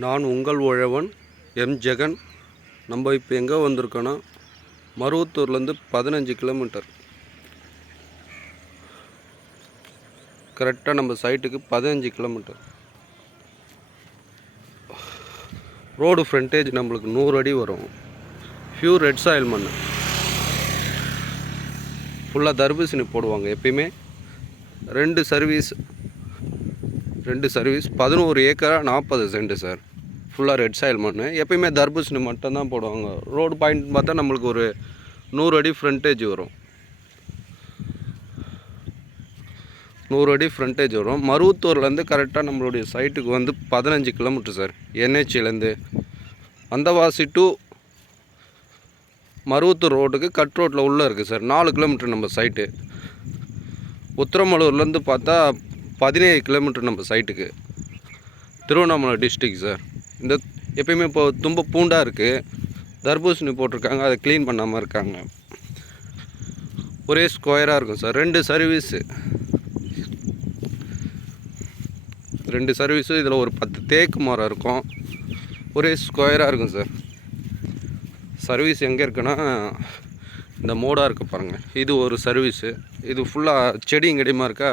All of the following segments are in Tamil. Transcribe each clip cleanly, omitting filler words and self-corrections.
நான் உங்கள் உழவன் எம் ஜெகன். நம்ம இப்போ எங்கே வந்திருக்கோன்னா மருவத்தூர்லேருந்து 15 கிலோமீட்டர். கரெக்டாக நம்ம சைட்டுக்கு 15 கிலோமீட்டர். ரோடு ஃப்ரண்டேஜ் நம்மளுக்கு 100 அடி வரும். பியூர் ரெட் சாயில் மண். ஃபுல்லாக தர்பூசணி போடுவாங்க எப்பயுமே. ரெண்டு சர்வீஸ் 11 ஏக்கரா 40 சென்ட் சார். ஃபுல்லாக ரெட் சாயில் மண். எப்பயுமே தர்பூசணி மட்டும்தான் போடுவாங்க. ரோடு பாயிண்ட் பார்த்தா நம்மளுக்கு ஒரு 100 அடி ஃப்ரண்டேஜ் வரும். 100 அடி ஃப்ரண்டேஜ் வரும். மருவத்தூர்லேருந்து கரெக்டாக நம்மளுடைய சைட்டுக்கு வந்து 15 கிலோமீட்டர் சார். என்ஹெச்லேருந்து வந்தவாசி டு மருவத்தூர் ரோட்டுக்கு கட் ரோட்டில் உள்ளே இருக்குது சார். 4 கிலோமீட்டர் நம்ம சைட்டு. உத்திரமலூர்லேருந்து பார்த்தா 17 கிலோமீட்டர் நம்ம சைட்டுக்கு. Tiruvannamalai district sir. இந்த எப்பயுமே இப்போ தும்ப பூண்டாக இருக்குது. தர்பூசணி போட்டிருக்காங்க, அதை க்ளீன் பண்ணாமல் இருக்காங்க. ஒரே ஸ்கொயராக இருக்கும் சார். ரெண்டு சர்வீஸு இதில் ஒரு 10 தேக்கு மரம் இருக்கும். ஒரே ஸ்கொயராக இருக்கும் சார். சர்வீஸ் எங்கே இருக்குன்னா இந்த மோடாக இருக்க பாருங்கள். இது ஒரு சர்வீஸு. இது ஃபுல்லாக செடியும் கடிமா இருக்கா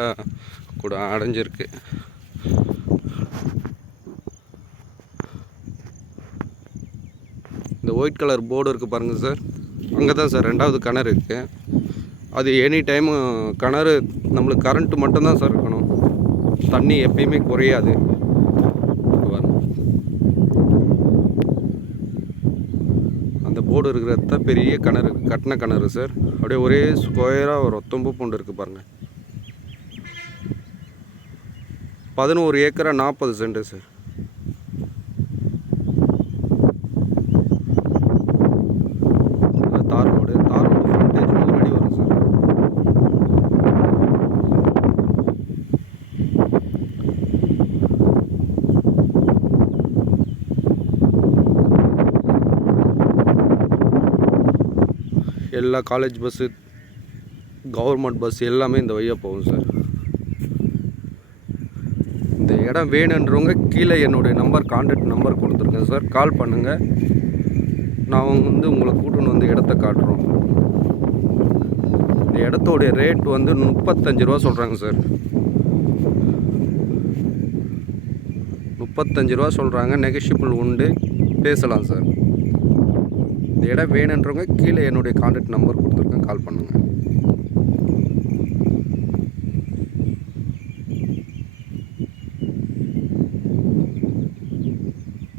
கூட அடைஞ்சிருக்கு. இந்த ஒயிட் கலர் போர்டு இருக்குது பாருங்கள் சார். அங்கே தான் சார் 2வது கிணறு இருக்குது. அது எனி டைமு கிணறு நம்மளுக்கு கரண்ட்டு மட்டும்தான் சார் இருக்கணும். தண்ணி எப்பயுமே குறையாது. அந்த போர்டு இருக்கிறது தான் பெரிய கிணறு, கட்டின கிணறு சார். அப்படியே ஒரே ஸ்கொயராக ஒரு தும்பு பூண்டு இருக்குது பாருங்கள். 11 ஏக்கரா 40 சென்ட் சார். தார் ரோடு ஃப்ரண்டேஜ் 100 அடி வரும் சார். எல்லா காலேஜ் பஸ்ஸு, கவர்மெண்ட் பஸ் எல்லாமே இந்த வழியாக போகும் சார். இந்த இடம் வேணுன்றவங்க கீழே என்னுடைய கான்டாக்ட் நம்பர் கொடுத்துருக்கேன் சார். கால் பண்ணுங்கள். நான் வந்து உங்களை கூட்டின்னு வந்து இடத்த காட்டுறோம். இந்த இடத்தோடைய ரேட் வந்து 35 ரூபா சொல்கிறாங்க சார். 35 ரூபா சொல்கிறாங்க. நெகஷியபிள் உண்டு, பேசலாம் சார். இந்த இடம் வேணுன்றவங்க கீழே என்னுடைய கான்டாக்ட் நம்பர் கொடுத்துருக்கேன். கால் பண்ணுங்கள்.